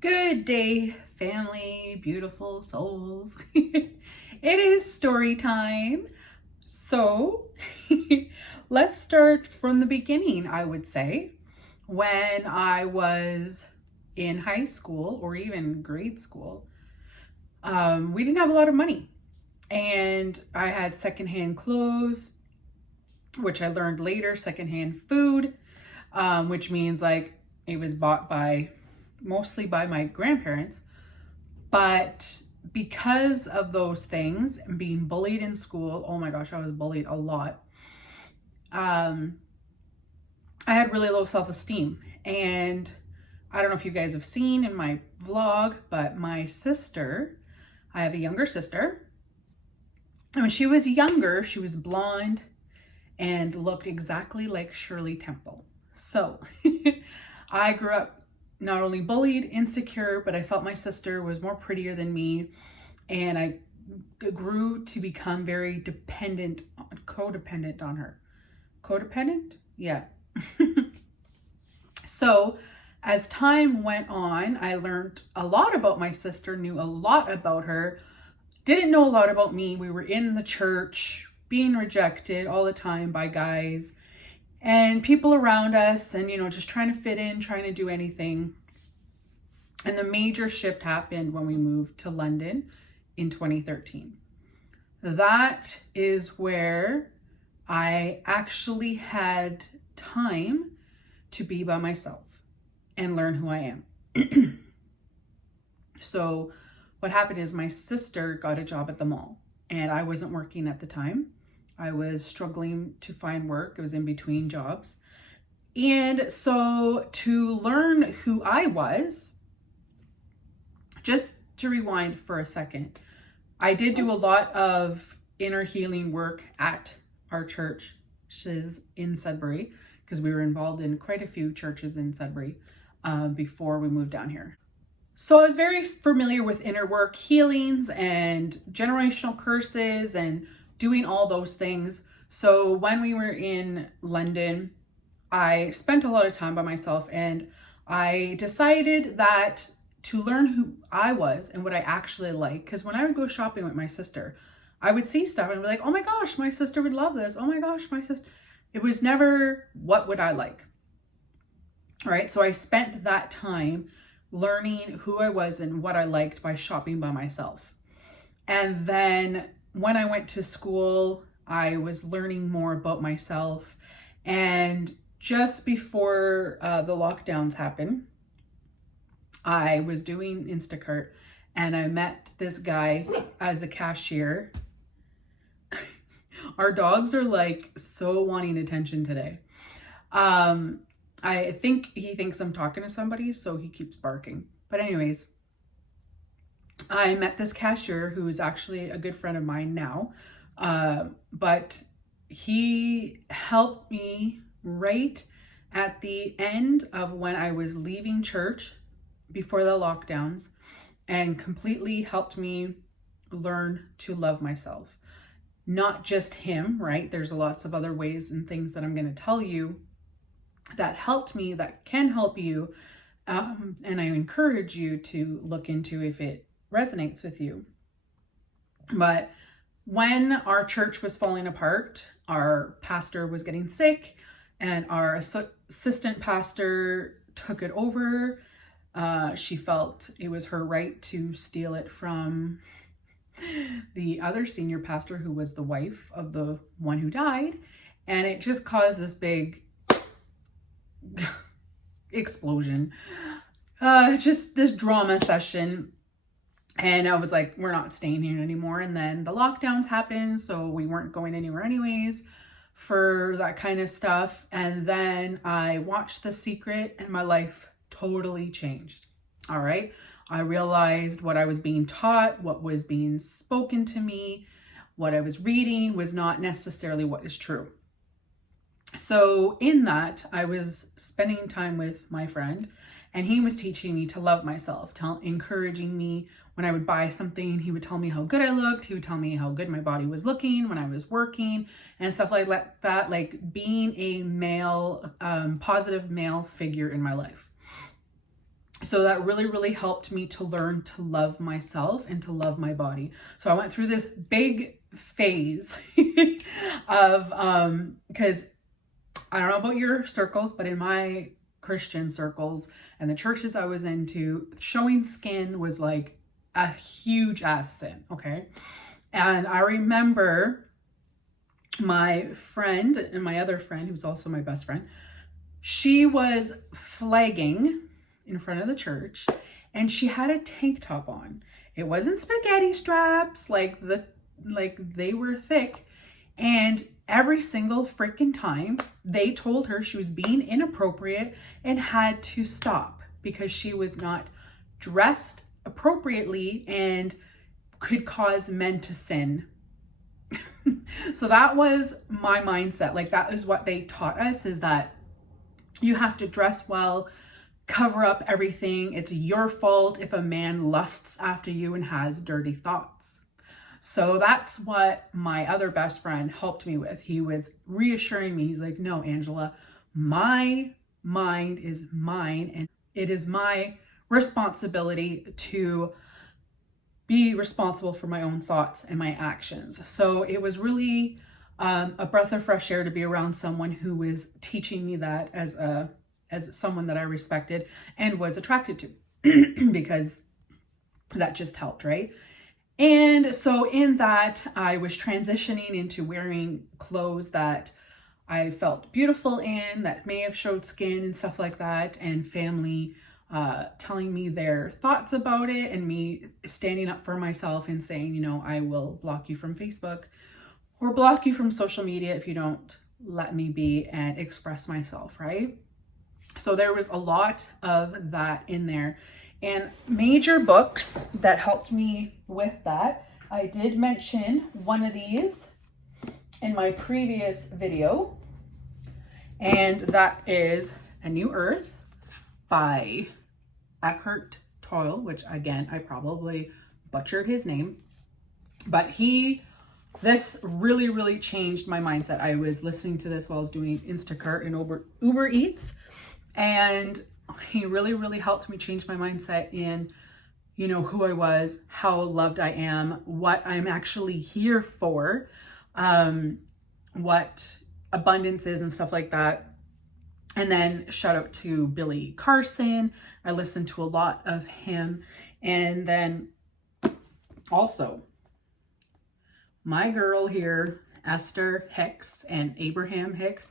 Good day, family, beautiful souls. It is story time. So let's start from the beginning, I would say. When I was in high school or even grade school, we didn't have a lot of money. And I had secondhand clothes, which I learned later, secondhand food, which means like it was bought mostly by my grandparents. But because of those things and being bullied in school, oh my gosh, I was bullied a lot. I had really low self-esteem. And I don't know if you guys have seen in my vlog, but my sister, I have a younger sister. And when she was younger, she was blonde and looked exactly like Shirley Temple. So I grew up not only bullied, insecure, but I felt my sister was more prettier than me. And I grew to become very codependent on her. Codependent? Yeah. So as time went on, I learned a lot about my sister, knew a lot about her, didn't know a lot about me. We were in the church, being rejected all the time by guys and people around us, and just trying to fit in, trying to do anything. And the major shift happened when we moved to London in 2013. That is where I actually had time to be by myself and learn who I am. So what happened is my sister got a job at the mall, and I wasn't working at the time. I was struggling to find work. It was in between jobs. And so to learn who I was, just to rewind for a second, I did do a lot of inner healing work at our church, which is in Sudbury, because we were involved in quite a few churches in Sudbury before we moved down here. So I was very familiar with inner work, healings, and generational curses, and doing all those things. So when we were in London, I spent a lot of time by myself, and I decided that to learn who I was and what I actually like, because when I would go shopping with my sister, I would see stuff and be like, oh my gosh, my sister would love this. Oh my gosh, my sister. It was never, what would I like? All right. So I spent that time learning who I was and what I liked by shopping by myself. And then when I went to school, I was learning more about myself. And just before the lockdowns happened, I was doing Instacart and I met this guy as a cashier. Our dogs are like so wanting attention today. I think he thinks I'm talking to somebody, so he keeps barking. But anyways, I met this cashier who is actually a good friend of mine now. But he helped me right at the end of when I was leaving church before the lockdowns, and completely helped me learn to love myself. Not just him, right? There's lots of other ways and things that I'm going to tell you that helped me, that can help you. And I encourage you to look into if it resonates with you. But when our church was falling apart, our pastor was getting sick, and our assistant pastor took it over. She felt it was her right to steal it from the other senior pastor, who was the wife of the one who died. And it just caused this big explosion, just this drama session. And I was like, we're not staying here anymore. And then the lockdowns happened, so we weren't going anywhere anyways for that kind of stuff. And then I watched The Secret, and my life totally changed. All right. I realized what I was being taught, what was being spoken to me, what I was reading was not necessarily what is true. So in that, I was spending time with my friend, and he was teaching me to love myself, encouraging me. When I would buy something, he would tell me how good I looked. He would tell me how good my body was looking when I was working and stuff like that, like being a male, positive male figure in my life. So that really, really helped me to learn to love myself and to love my body. So I went through this big phase of, because I don't know about your circles, but in my Christian circles and the churches I was into, showing skin was like a huge ass sin, okay? And I remember my friend and my other friend, who's also my best friend, she was flagging in front of the church and she had a tank top on. It wasn't spaghetti straps, like they were thick. And every single freaking time they told her she was being inappropriate and had to stop because she was not dressed appropriately and could cause men to sin. So that was my mindset. Like, that is what they taught us, is that you have to dress well, cover up everything. It's your fault if a man lusts after you and has dirty thoughts. So that's what my other best friend helped me with. He was reassuring me. He's like, no, Angela, my mind is mine, and it is my responsibility to be responsible for my own thoughts and my actions. So it was really a breath of fresh air to be around someone who was teaching me that as someone that I respected and was attracted to, because that just helped, right? And so in that, I was transitioning into wearing clothes that I felt beautiful in, that may have showed skin and stuff like that, and family telling me their thoughts about it, and me standing up for myself and saying, you know, I will block you from Facebook or block you from social media if you don't let me be and express myself, right? So there was a lot of that in there. And major books that helped me with that, I did mention one of these in my previous video, and that is A New Earth by Eckhart Tolle, which again, I probably butchered his name, but this really, really changed my mindset. I was listening to this while I was doing Instacart and Uber Eats, and he really, really helped me change my mindset in, you know, who I was, how loved I am, what I'm actually here for, what abundance is and stuff like that. And then shout out to Billy Carson. I listened to a lot of him. And then also my girl here, Esther Hicks and Abraham Hicks.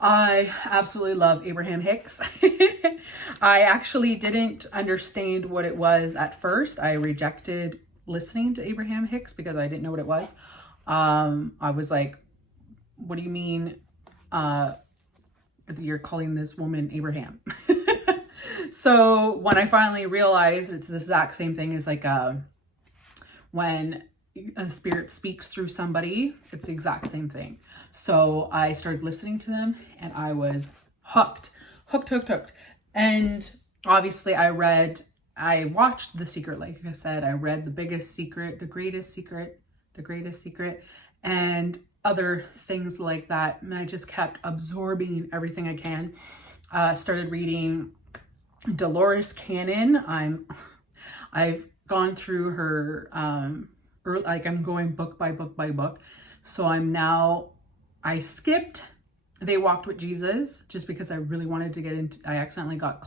I absolutely love Abraham Hicks. I actually didn't understand what it was at first. I rejected listening to Abraham Hicks because I didn't know what it was. I was like, what do you mean you're calling this woman Abraham? So when I finally realized it's the exact same thing as like when a spirit speaks through somebody, it's the exact same thing. So I started listening to them and I was hooked. And obviously I watched The Secret. Like I said, I read The Biggest Secret, The Greatest Secret, and other things like that. And I just kept absorbing everything I can. Started reading Dolores Cannon. I've gone through her, I'm going book by book. So I skipped They Walked with Jesus just because I really wanted to get into, I accidentally got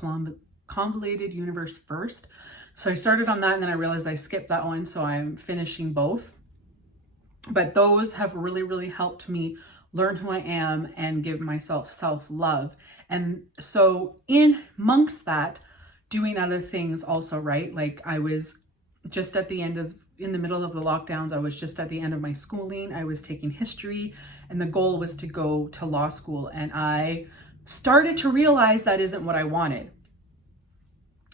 Convoluted Universe first. So I started on that and then I realized I skipped that one. So I'm finishing both. But those have really, really helped me learn who I am and give myself self-love. And so in amongst that, doing other things also, right? Like I was just in the middle of the lockdowns, I was just at the end of my schooling. I was taking history and the goal was to go to law school. And I started to realize that isn't what I wanted.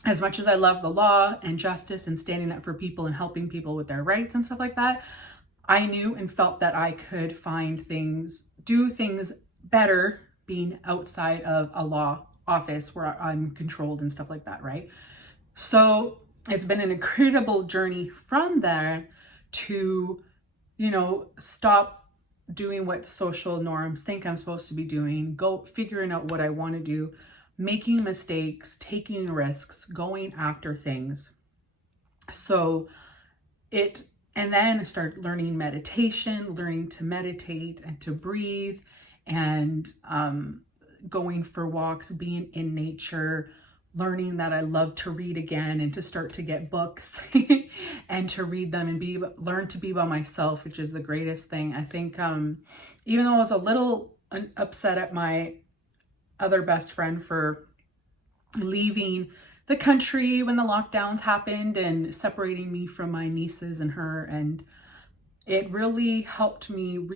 As much as I love the law and justice and standing up for people and helping people with their rights and stuff like that, I knew and felt that I could do things better being outside of a law office where I'm controlled and stuff like that, right? So it's been an incredible journey from there to, you know, stop doing what social norms think I'm supposed to be doing, go figuring out what I want to do, making mistakes, taking risks, going after things. So and then I started learning meditation, learning to meditate and to breathe, and going for walks, being in nature, learning that I love to read again and to start to get books and to read them and learn to be by myself, which is the greatest thing. I think even though I was a little upset at my other best friend for leaving the country when the lockdowns happened and separating me from my nieces and her, and it really helped me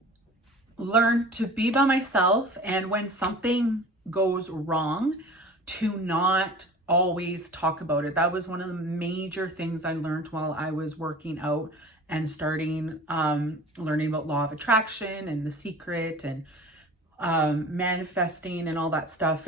learn to be by myself, and when something goes wrong, to not always talk about it. That was one of the major things I learned while I was working out and starting learning about law of attraction and The Secret and manifesting and all that stuff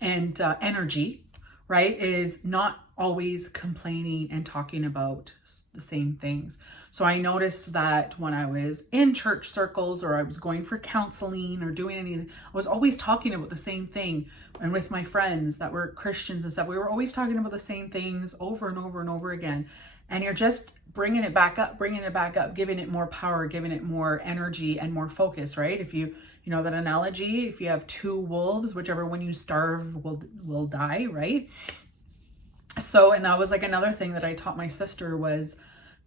and energy, right, is not always complaining and talking about the same things. So I noticed that when I was in church circles or I was going for counseling or doing anything, I was always talking about the same thing. And with my friends that were Christians and stuff, we were always talking about the same things over and over and over again. And you're just bringing it back up, giving it more power, giving it more energy and more focus, right? If you know that analogy, if you have two wolves, whichever one you starve will die, right? So, and that was like another thing that I taught my sister, was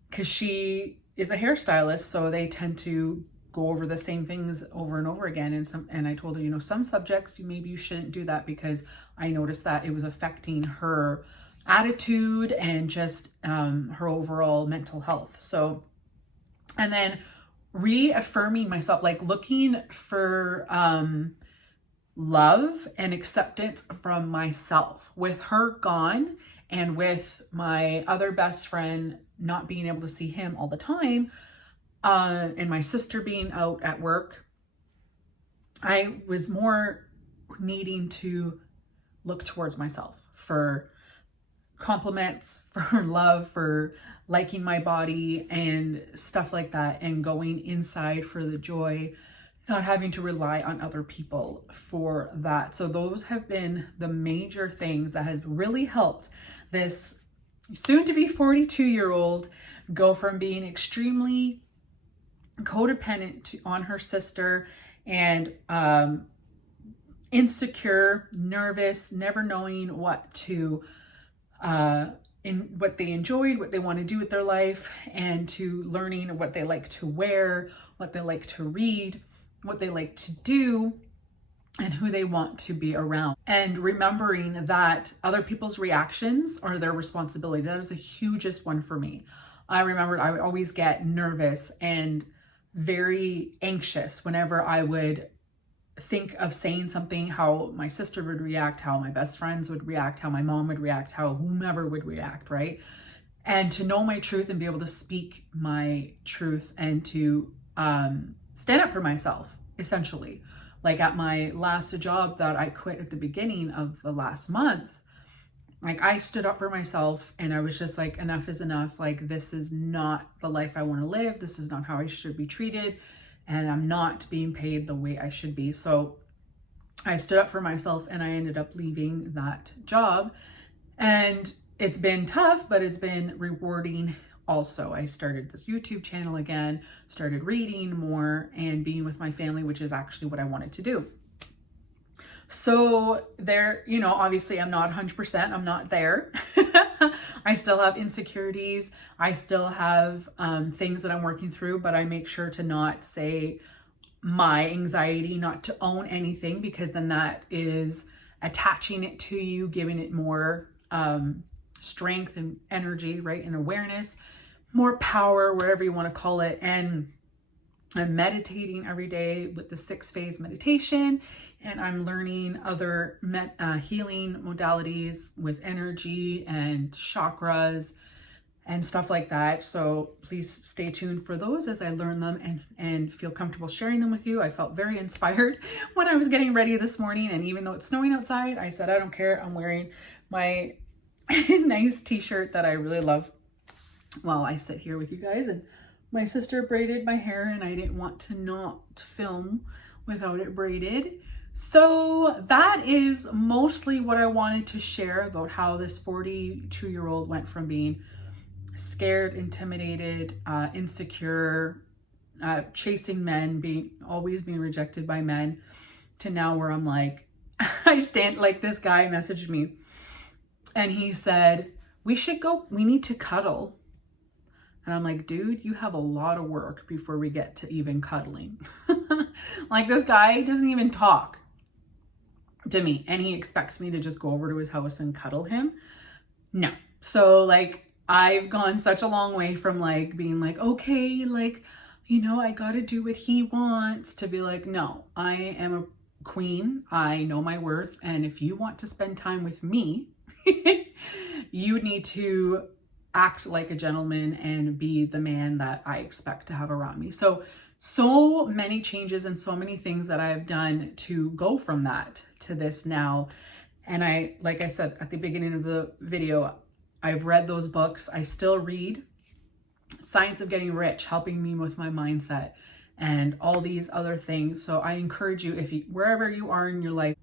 because she is a hairstylist, so they tend to go over the same things over and over again. And I told her, some subjects, maybe you shouldn't do that, because I noticed that it was affecting her attitude and just her overall mental health. So, and then reaffirming myself, like looking for love and acceptance from myself. With her gone and with my other best friend not being able to see him all the time, and my sister being out at work, I was more needing to look towards myself for compliments, for love, for liking my body and stuff like that, and going inside for the joy, not having to rely on other people for that. So those have been the major things that has really helped this soon to be 42-year-old go from being extremely codependent on her sister and insecure, nervous, never knowing what to in what they enjoyed, what they want to do with their life, and to learning what they like to wear, what they like to read, what they like to do, and who they want to be around. And remembering that other people's reactions are their responsibility. That was the hugest one for me. I remembered I would always get nervous and very anxious whenever I would think of saying something, how my sister would react, how my best friends would react, how my mom would react, how whomever would react, right? And to know my truth and be able to speak my truth and to stand up for myself, essentially. Like at my last job that I quit at the beginning of the last month, like I stood up for myself and I was just like, enough is enough. Like, this is not the life I want to live. This is not how I should be treated. And I'm not being paid the way I should be. So I stood up for myself and I ended up leaving that job. And it's been tough, but it's been rewarding also. I started this YouTube channel again, started reading more and being with my family, which is actually what I wanted to do. So there, obviously I'm not 100%, I'm not there. I still have insecurities. I still have things that I'm working through, but I make sure to not say my anxiety, not to own anything, because then that is attaching it to you, giving it more strength and energy, right? And awareness, more power, wherever you want to call it. And I'm meditating every day with the 6-phase meditation. And I'm learning other healing modalities with energy and chakras and stuff like that. So please stay tuned for those as I learn them and feel comfortable sharing them with you. I felt very inspired when I was getting ready this morning. And even though it's snowing outside, I said, I don't care. I'm wearing my nice t-shirt that I really love while I sit here with you guys. And my sister braided my hair and I didn't want to not film without it braided. So that is mostly what I wanted to share about how this 42-year-old went from being scared, intimidated, insecure, chasing men, always being rejected by men, to now where I'm like, like this guy messaged me and he said, we need to cuddle. And I'm like, dude, you have a lot of work before we get to even cuddling. Like, this guy doesn't even talk to me and he expects me to just go over to his house and cuddle him. No. So like, I've gone such a long way from like being like, okay, like, you know, I gotta do what he wants, to be like, no, I am a queen. I know my worth. And if you want to spend time with me, you need to act like a gentleman and be the man that I expect to have around me. So many changes and so many things that I've done to go from that to this now. And like I said at the beginning of the video, I've read those books. I still read Science of Getting Rich, helping me with my mindset and all these other things. So I encourage you, wherever you are in your life,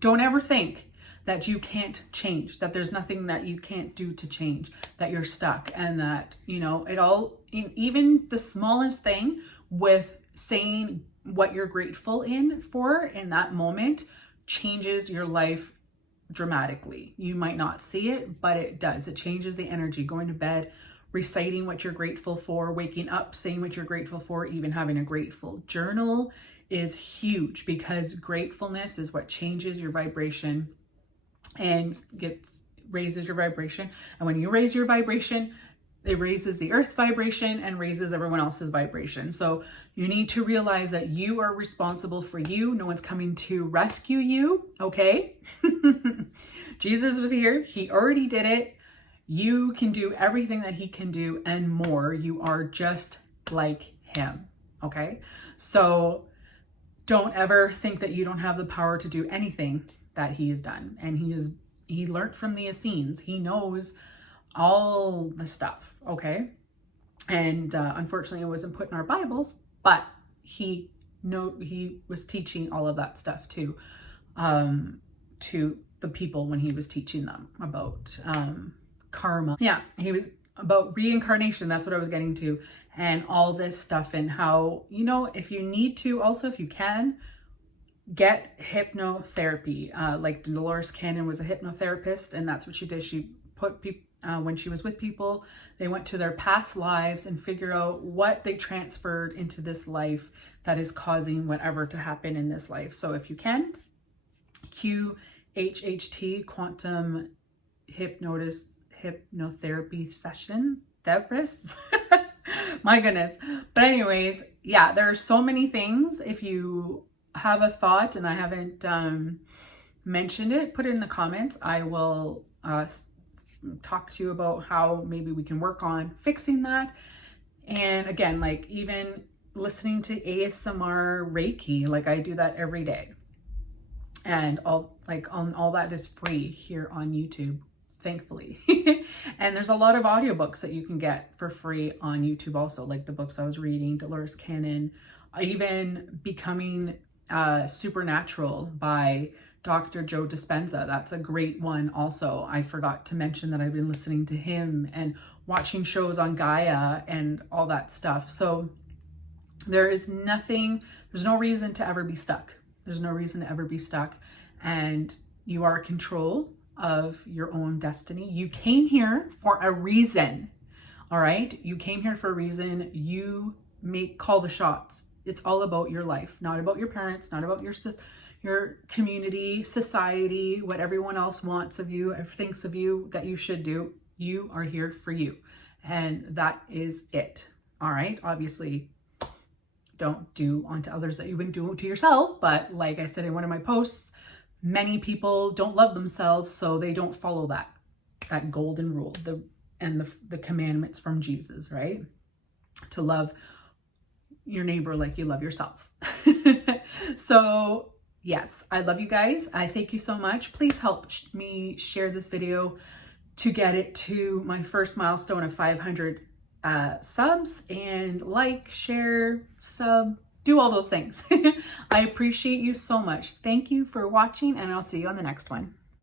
don't ever think that you can't change, that there's nothing that you can't do to change, that you're stuck, and that, you know, even the smallest thing with saying what you're grateful for in that moment changes your life dramatically. You might not see it, but it does. It changes the energy. Going to bed, reciting what you're grateful for, waking up, saying what you're grateful for, even having a grateful journal is huge, because gratefulness is what changes your vibration and raises your vibration. And when you raise your vibration, it raises the earth's vibration and raises everyone else's vibration. So you need to realize that you are responsible for you. No one's coming to rescue you, okay? Jesus was here. He already did it. You can do everything that he can do and more. You are just like him, okay? So don't ever think that you don't have the power to do anything that he has done. And he learned from the Essenes. He knows all the stuff, okay? And unfortunately it wasn't put in our Bibles, but he was teaching all of that stuff to the people when he was teaching them about karma. Yeah, he was about reincarnation. That's what I was getting to, and all this stuff, and how, you know, if you need to, also if you can, get hypnotherapy. Like Dolores Cannon was a hypnotherapist, and that's what she did. She put people, when she was with people, they went to their past lives and figure out what they transferred into this life that is causing whatever to happen in this life. So if you can, QHHT, quantum hypnotherapy session therapists. My goodness. But anyways, yeah, there are so many things. If you have a thought and I haven't mentioned it, put it in the comments. I will talk to you about how maybe we can work on fixing that. And again, like even listening to ASMR Reiki, like I do that every day. And all that is free here on YouTube, thankfully. And there's a lot of audiobooks that you can get for free on YouTube also, like the books I was reading, Dolores Cannon, even Becoming Supernatural by Dr. Joe Dispenza. That's a great one also. I forgot to mention that I've been listening to him and watching shows on Gaia and all that stuff. So there's no reason to ever be stuck. There's no reason to ever be stuck. And you are in control of your own destiny. You came here for a reason. All right. You came here for a reason. You call the shots. It's all about your life, not about your parents, not about your community, society, what everyone else wants of you, thinks of you that you should do. You are here for you. And that is it. All right. Obviously, don't do unto others that you wouldn't do to yourself. But like I said in one of my posts, many people don't love themselves, so they don't follow that golden rule, the commandments from Jesus, right? To love your neighbor like you love yourself. So yes, I love you guys. I thank you so much. Please help me share this video to get it to my first milestone of 500 subs, and like, share, sub, do all those things. I appreciate you so much. Thank you for watching, and I'll see you on the next one.